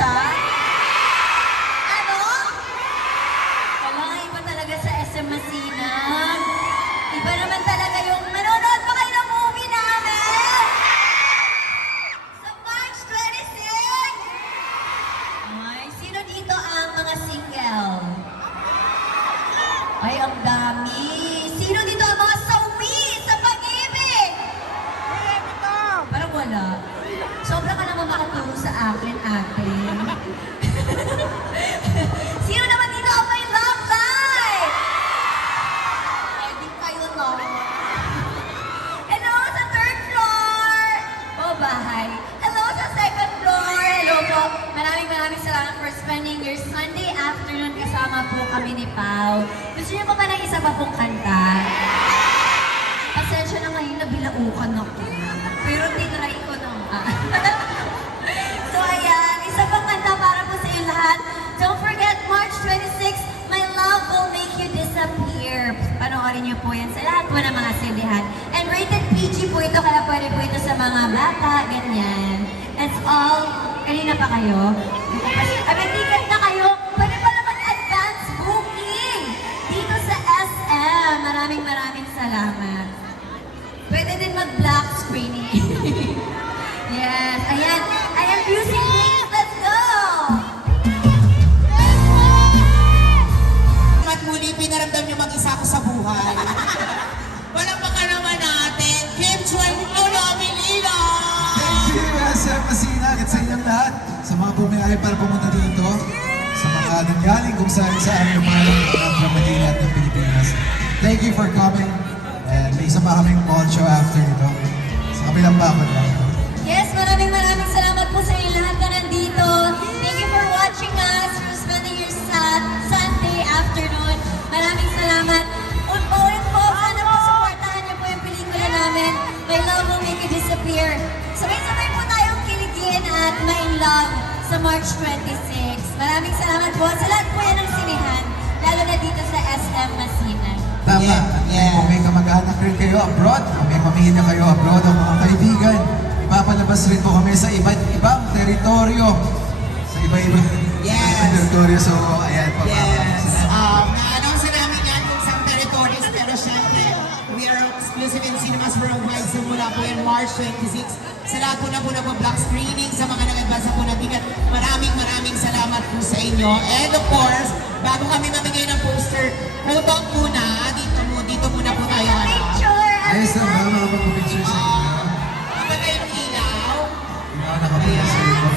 siya? Ano? Wala, iba talaga sa SM Masinag. Iba naman talaga yung manonood pa kayo ng movie namin! Sa March 26! Ay, sino dito ang mga single? Ay, ang dami! Sino dito ang mga sawi sa pag-ibig? Parang wala. Sobra ka naman makaturo sa akin, ate. Sino naman dito ang may love life? Eh, di kayo lang. Hello sa third floor! O, bahay. Hello sa second floor! Hello po. Maraming salamat for spending your Sunday afternoon kasama po kami ni Pao. Gusto niyo pa ba ng isa pa pong kanta? Pasensya na ngayon, nabilaukan ako. Pero tinry ko naman. So ayan, isa pang kanta para po sa inyo lahat. Don't forget, March 26, My Love Will Make You Disappear. Panoorin niyo po yan sa lahat po ng mga sindihan. And rated PG po ito, kaya pwede po ito sa mga bata, ganyan. It's all, kanina pa kayo? Ticket na kayo, pwede pa naman advance booking dito sa SM. Maraming salamat. Pwede din mag-black screening. Yes, ayan. Ayan, music please, let's go! At muli, pinaramdam niyo mag-isa ko sa buhay. Palakpakan naman natin, Kim Chuen Olomililo! Thank you, SM Masinag, at sa inyong lahat, sa mga bumiyahe para pumunta dito, sa mga nanggaling kung saan yung mga from Manila at ng Pilipinas. Thank you for coming, and may isa pa kaming mall show after nito. Sa kabilang bakod lang. Yes, maraming salamat po sa inyo lahat na nandito. Thank you for watching us, for spending your Sunday afternoon. Maraming salamat. Ulit po, sana po supportahan niyo po yung pelikula namin, My Love Will Make You Disappear. Sabay-sabay po tayong kiligin at ma-in love sa March 26. Maraming salamat po sa lahat po yan ng sinihan, lalo na dito sa SM Masinag. Tama. Yeah. Kung may kamag-anak rin kayo abroad, kung may pamilya kayo abroad o mga kaibigan, ipapalabas rin po kami sa iba't ibang teritoryo. Sa iba-ibang teritoryo. So, ayan po. Yes. Na-announce na namin yan kung saan territories, pero syempre, we are exclusive in cinemas worldwide. Simula po yan March 26. Sa lahat po na black screening, sa mga nag-advance po na ticket, maraming salamat po sa inyo. And of course, bago kami mamigay ng poster, hold on muna, dito muna po tayo. Picture! Ayos na ba mga pag-picture sa inyo? Ito na yung ilaw. Ikaw nakapagpapalabas sa likod.